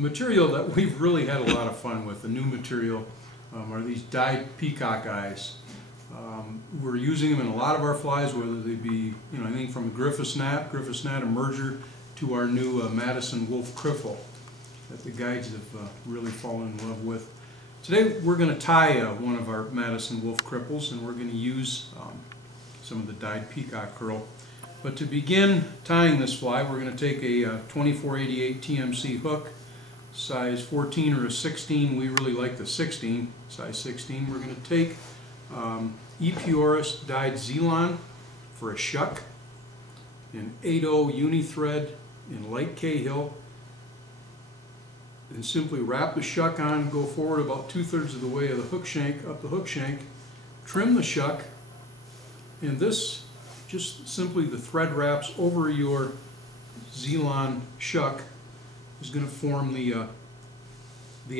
The material that we've really had a lot of fun with, the new material, are these dyed peacock eyes. We're using them in a lot of our flies, whether they be anything from a Griffith's gnat emerger, to our new Madison wolf cripple that the guides have really fallen in love with. Today we're going to tie one of our Madison wolf cripples, and we're going to use some of the dyed peacock curl. But to begin tying this fly, we're going to take a 2488 TMC hook, size 14 or a 16. We really like the 16, size 16. We're going to take E. purus dyed Zelon for a shuck, an 8/0 uni thread in light Cahill, and simply wrap the shuck on, go forward about 2/3 of the way of the hook shank, up the hook shank, trim the shuck, and this just simply the thread wraps over your Zelon shuck is going to form the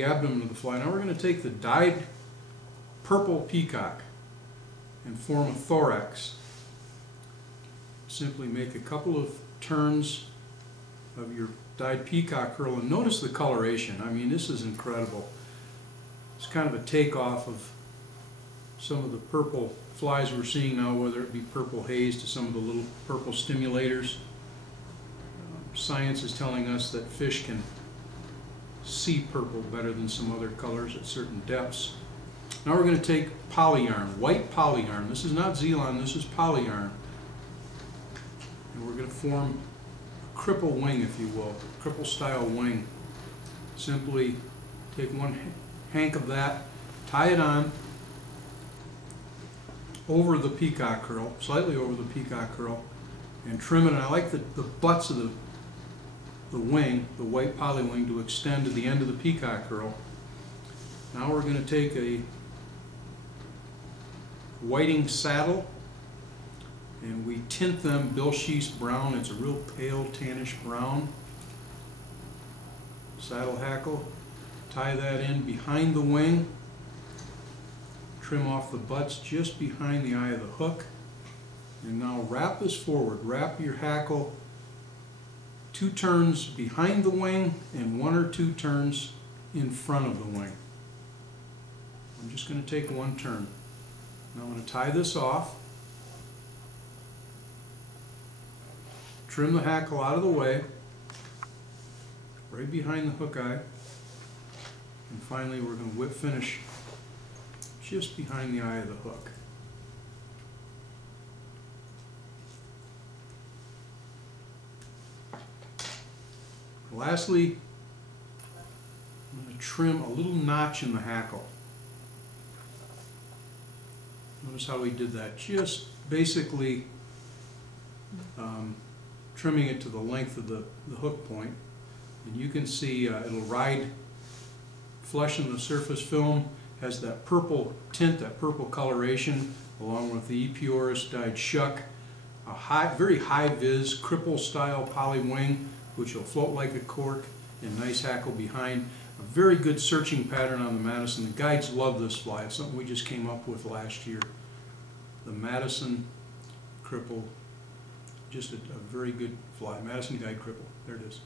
abdomen of the fly. Now we're going to take the dyed purple peacock and form a thorax. Simply make a couple of turns of your dyed peacock curl, and notice the coloration. I mean, this is incredible. It's kind of a takeoff of some of the purple flies we're seeing now, whether it be purple haze to some of the little purple stimulators. Science is telling us that fish can see purple better than some other colors at certain depths. Now we're going to take polyarn, white polyarn. This is not Zelon, this is polyarn. And we're going to form a cripple wing, if you will, cripple style wing. Simply take one hank of that, tie it on over the peacock curl, slightly over the peacock curl, and trim it. And I like the butts of the wing, the white poly wing, to extend to the end of the peacock curl. Now we're going to take a whiting saddle, and we tint them Bilshis brown. It's a real pale tannish brown. Saddle hackle, tie that in behind the wing, trim off the butts just behind the eye of the hook, and now wrap this forward. Wrap your hackle 2 turns behind the wing and 1 or 2 turns in front of the wing. I'm just going to take 1 turn. Now I'm going to tie this off, trim the hackle out of the way, right behind the hook eye, and finally we're going to whip finish just behind the eye of the hook. Lastly, I'm going to trim a little notch in the hackle. Notice how we did that, just basically trimming it to the length of the hook point. And you can see it'll ride flush in the surface film, has that purple tint, that purple coloration, along with the E. purus dyed shuck, a very high-vis cripple style poly wing, which will float like a cork, and nice hackle behind. A very good searching pattern on the Madison. The guides love this fly. It's something we just came up with last year. The Madison cripple, just a very good fly. Madison dyed cripple. There it is.